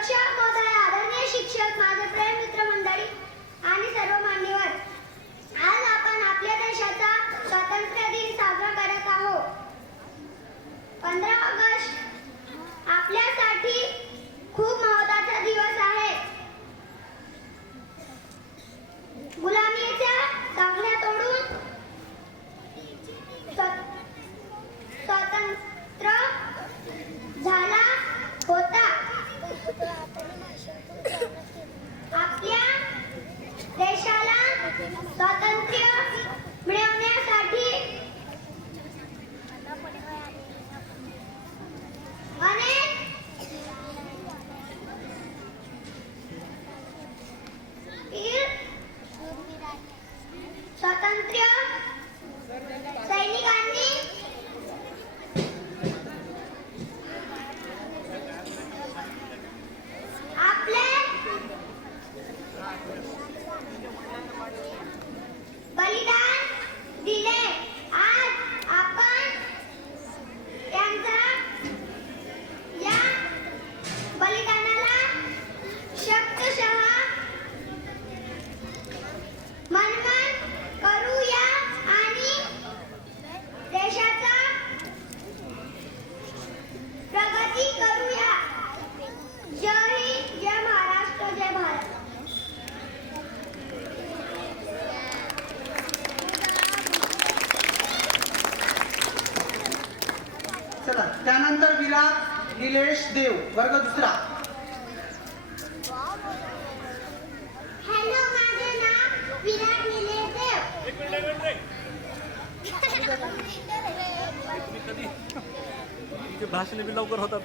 очах सौख्य मिळवण्यासाठी स्वातंत्र्य सैनिकांनी आपले válida चला. त्यानंतर विराट निलेश देव. वर्ग दुसरा. भाषण बी लवकर होतात.